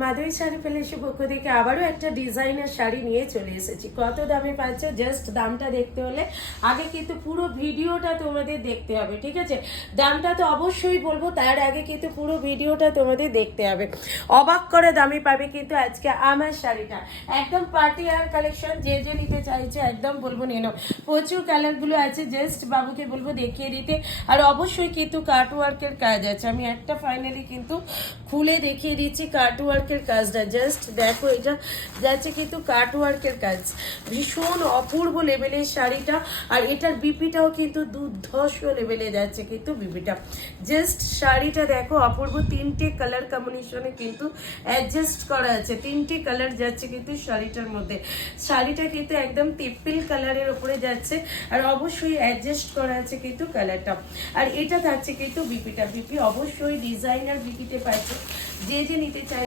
মাধুরী শাড়ি প্যালেসের পক্ষ থেকে আবারও একটা ডিজাইনার শাড়ি নিয়ে চলে এসেছি। কত দামে পাচ্ছ জাস্ট দামটা দেখতে হলে আগে কিন্তু পুরো ভিডিওটা তোমাদের দেখতে হবে, ঠিক আছে? দামটা তো অবশ্যই বলবো, তার আগে কিন্তু পুরো ভিডিওটা তোমাদের দেখতে হবে। অবাক করে দামে পাবে কিন্তু আজকে আমার শাড়িটা একদম পার্টি আর কালেকশন। যে যে নিতে চাইছে একদম বলবো নিয়ে নাও। প্রচুর কালারগুলো আছে, জাস্ট বাবুকে বলবো দেখিয়ে দিতে। আর অবশ্যই কিন্তু কাট ওয়ার্কের কাজ আছে। আমি একটা ফাইনালি কিন্তু খুলে দেখিয়ে দিচ্ছি কাট ওয়ার্কের কাজটা। জাস্ট দেখো, এটা যাচ্ছে কিন্তু কাট ওয়ার্কের কাজ, ভীষণ অপূর্ব লেভেলের শাড়িটা। আর এটার বিপিটাও কিন্তু দুর্ধর্ষ লেভেলে যাচ্ছে কিন্তু বিপিটা। জাস্ট শাড়িটা দেখো অপূর্ব, তিনটে কালার কম্বিনেশনে কিন্তু অ্যাডজাস্ট করা আছে। তিনটে কালার যাচ্ছে কিন্তু শাড়িটার মধ্যে। শাড়িটা কিন্তু একদম পিপল কালারের উপরে যাচ্ছে, আর অবশ্যই অ্যাডজাস্ট করা আছে কিন্তু কালারটা। আর এটা যাচ্ছে কিন্তু বিপিটা। বিপি অবশ্যই ডিজাইনার বিপিতে পাচ্ছে। যে যে নিতে চায়